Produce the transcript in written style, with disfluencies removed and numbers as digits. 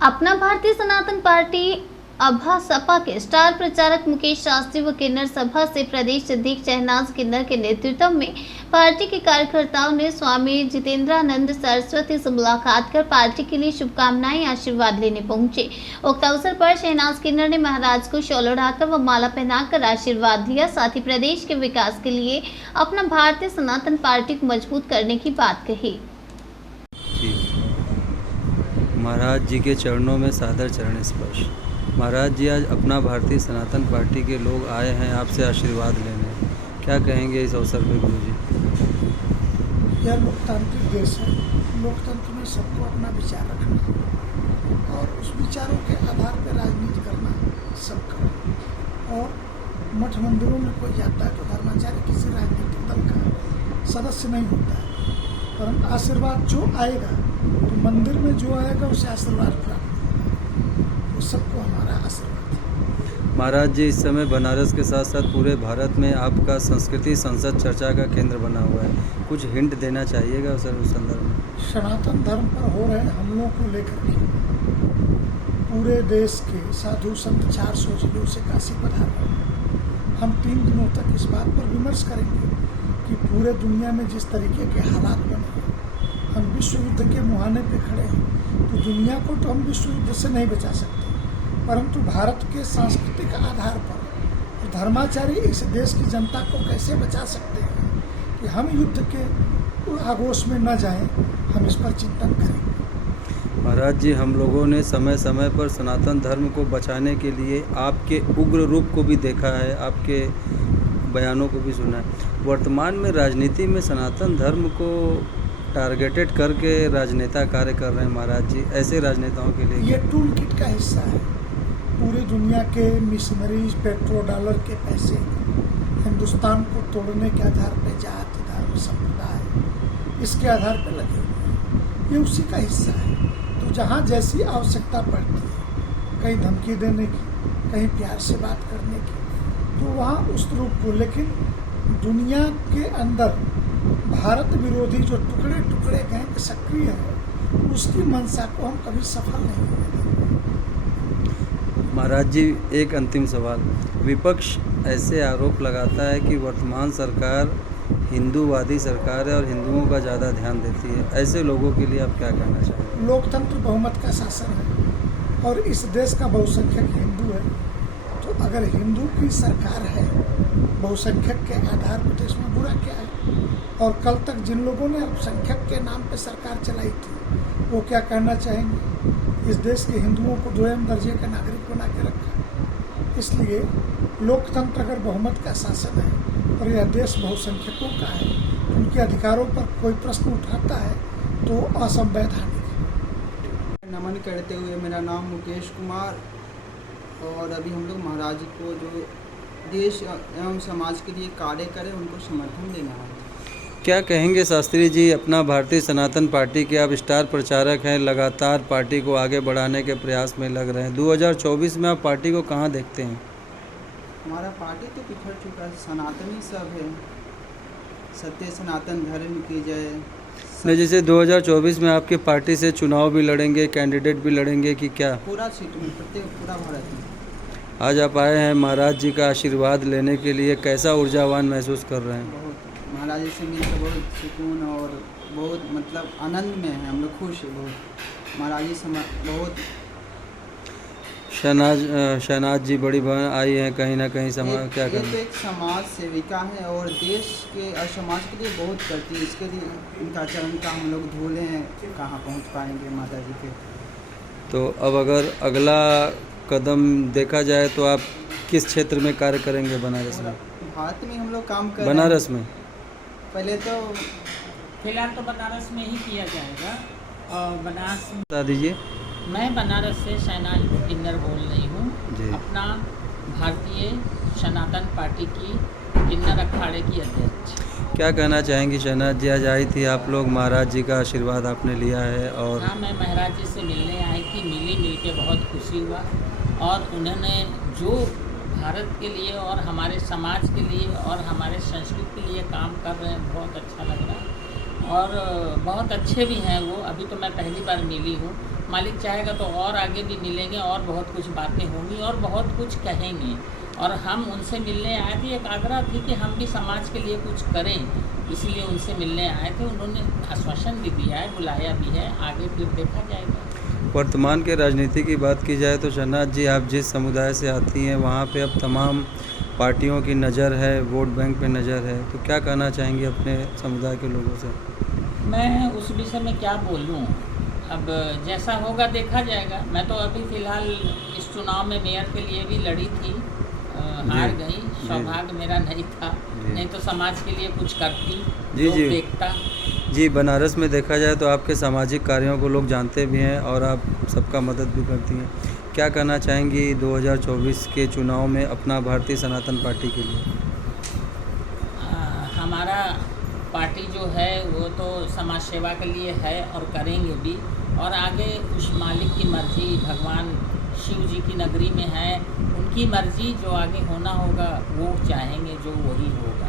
अपना भारतीय सनातन पार्टी अभा सपा के स्टार प्रचारक मुकेश शास्त्री व किन्नर सभा से प्रदेश अध्यक्ष शहनाज किन्नर के नेतृत्व में पार्टी के कार्यकर्ताओं ने स्वामी जितेंद्रानंद सरस्वती से मुलाकात कर पार्टी के लिए शुभकामनाएं आशीर्वाद लेने पहुंचे। उक्त अवसर पर शहनाज किन्नर ने महाराज को शॉल ओढ़ाकर व माला पहनाकर आशीर्वाद दिया। साथ ही प्रदेश के विकास के लिए अपना भारतीय सनातन पार्टी को मजबूत करने की बात कही। महाराज जी के चरणों में सादर चरण स्पर्श। महाराज जी, आज अपना भारतीय सनातन पार्टी के लोग आए हैं आपसे आशीर्वाद लेने, क्या कहेंगे इस अवसर पर गुरु जी? यह लोकतांत्रिक देश है। लोकतंत्र में सबको अपना विचार रखना और उस विचारों के आधार पर राजनीति करना सबका। और मठ मंदिरों में कोई जाता है तो धर्माचार्य किसी राजनीतिक दल का सदस्य नहीं होता है, परंतु आशीर्वाद जो आएगा तो मंदिर में जो आएगा उसे आशीर्वाद प्राप्त होगा, तो सबको हमारा आशीर्वाद। महाराज जी, इस समय बनारस के साथ साथ पूरे भारत में आपका संस्कृति संसद चर्चा का केंद्र बना हुआ है, कुछ हिंट देना चाहिएगा सर उस संदर्भ में? सनातन धर्म पर हो रहे हमलों को लेकर के पूरे देश के साधु संत 400 जिलों से काशी पधार रहे हैं। हम 3 दिनों तक इस बात पर विमर्श करेंगे कि पूरे दुनिया में जिस तरीके के हालात बने हैं, हम विश्व युद्ध के मुहाने पे खड़े हैं, तो दुनिया को तो हम विश्व युद्ध से नहीं बचा सकते, परंतु भारत के सांस्कृतिक आधार पर धर्माचार्य इस देश की जनता को कैसे बचा सकते हैं कि हम युद्ध के आगोश में न जाएं, हम इस पर चिंतन करें। महाराज जी, हम लोगों ने समय समय पर सनातन धर्म को बचाने के लिए आपके उग्र रूप को भी देखा है, आपके बयानों को भी सुना है। वर्तमान में राजनीति में सनातन धर्म को टारगेटेड करके राजनेता कार्य कर रहे हैं महाराज जी, ऐसे राजनेताओं के लिए ये टूल किट का हिस्सा है। पूरी दुनिया के मिशनरीज पेट्रो डॉलर के पैसे हिंदुस्तान को तोड़ने के आधार पर जाति धर्म संप्रदाय इसके आधार पर लगे हुए हैं, ये उसी का हिस्सा है। तो जहाँ जैसी आवश्यकता पड़ती है, कहीं धमकी देने की, कहीं प्यार से बात करने की, तो वहाँ उस रूप को, लेकिन दुनिया के अंदर भारत विरोधी जो टुकड़े टुकड़े गैंग सक्रिय है, उसकी मंशा को हम कभी सफल नहीं होने देंगे। महाराज जी, एक अंतिम सवाल। विपक्ष ऐसे आरोप लगाता है कि वर्तमान सरकार हिंदूवादी सरकार है और हिंदुओं का ज़्यादा ध्यान देती है, ऐसे लोगों के लिए आप क्या कहना चाहेंगे? लोकतंत्र बहुमत का शासन है और इस देश का बहुसंख्यक हिंदू है, तो अगर हिंदू की सरकार है बहुसंख्यक के आधार पर, तो इसमें बुरा क्या है? और कल तक जिन लोगों ने अल्पसंख्यक के नाम पे सरकार चलाई थी, वो क्या कहना चाहेंगे? इस देश के हिंदुओं को 2म दर्जे का नागरिक बना के रखा। इसलिए लोकतंत्र अगर बहुमत का शासन है और यह देश बहुसंख्यकों का है, तो उनके अधिकारों पर कोई प्रश्न उठाता है तो असंवैधानिक है। नमन करते हुए, मेरा नाम मुकेश कुमार, और अभी हम लोग महाराज जी को जो देश एवं समाज के लिए कार्य करें उनको समर्थन देना है। क्या कहेंगे शास्त्री जी, अपना भारतीय सनातन पार्टी के आप स्टार प्रचारक हैं, लगातार पार्टी को आगे बढ़ाने के प्रयास में लग रहे हैं। 2024 में आप पार्टी को कहाँ देखते हैं? हमारा पार्टी तो बिखर चुका है, सनातनी सब है, सत्य सनातन धर्म की जय। नहीं, जैसे 2024 में आपके पार्टी से चुनाव भी लड़ेंगे, कैंडिडेट भी लड़ेंगे कि क्या? पूरा सीट में, प्रत्येक पूरा भारत में। आज आप आए हैं महाराज जी का आशीर्वाद लेने के लिए, कैसा ऊर्जावान महसूस कर रहे हैं? बहुत महाराज जी से मिलकर बहुत सुकून और बहुत मतलब आनंद में है, हम लोग खुश हैं बहुत। महाराज जी से बहुत। शहनाज जी बड़ी बहन आई हैं, कहीं ना कहीं समाज क्या करना? एक समाज सेविका है और देश के और समाज के लिए बहुत करती है, इसके लिए इनका चरण का हम लोग धूले हैं, कहाँ पहुँच पाएंगे माता जी के। तो अब अगर अगला कदम देखा जाए तो आप किस क्षेत्र में कार्य करेंगे बनारस में? भारत में हम लोग काम कर बनारस में पहले तो फिलहाल तो बनारस में ही किया जाएगा। और बनारस बता दीजिए। मैं बनारस से शहनाज किन्नर बोल रही हूँ, अपना भारतीय सनातन पार्टी की किन्नर अखाड़े की अध्यक्ष। क्या कहना चाहेंगी शहनाज जी, आज आई थी आप लोग, महाराज जी का आशीर्वाद आपने लिया है? और हाँ, मैं महाराज जी से मिलने आई थी, मिल के बहुत खुशी हुआ, और उन्होंने जो भारत के लिए और हमारे समाज के लिए और हमारे संस्कृति के लिए काम कर रहे हैं, बहुत अच्छा लग रहा है। और बहुत अच्छे भी हैं वो। अभी तो मैं पहली बार मिली हूँ, मालिक चाहेगा तो और आगे भी मिलेंगे और बहुत कुछ बातें होंगी और बहुत कुछ कहेंगे। और हम उनसे मिलने आए थे, एक आग्रह थी कि हम भी समाज के लिए कुछ करें, इसलिए उनसे मिलने आए थे। उन्होंने आश्वासन भी दिया है, बुलाया भी है, आगे फिर देखा जाएगा। वर्तमान के राजनीति की बात की जाए तो शहनाज जी, आप जिस समुदाय से आती हैं वहाँ पे अब तमाम पार्टियों की नज़र है, वोट बैंक पे नज़र है, तो क्या कहना चाहेंगे अपने समुदाय के लोगों से? मैं उस विषय में क्या बोलूं, अब जैसा होगा देखा जाएगा। मैं तो अभी फ़िलहाल इस चुनाव में मेयर के लिए भी लड़ी थी, हार गई। सौभाग्य मेरा नहीं था, नहीं तो समाज के लिए कुछ करती, लोग देखता। जी, बनारस में देखा जाए तो आपके सामाजिक कार्यों को लोग जानते भी हैं और आप सबका मदद भी करती हैं। क्या कहना चाहेंगी 2024 के चुनाव में अपना भारतीय सनातन पार्टी के लिए? हमारा पार्टी जो है वो तो समाज सेवा के लिए है और करेंगे भी, और आगे उस मालिक की मर्ज़ी, भगवान शिव जी की नगरी में है, उनकी मर्ज़ी, जो आगे होना होगा वो चाहेंगे, जो वही होगा।